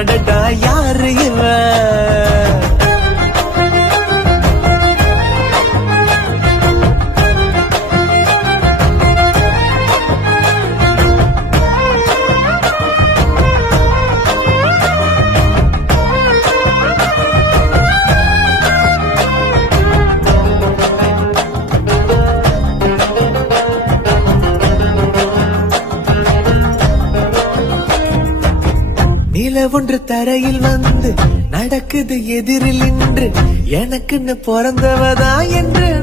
அடடா யாரு இவன்? நில ஒன்று தரையில் வந்து நடக்குது எதிரில் நின்று எனக்குன்னு பிறந்தவதா என்று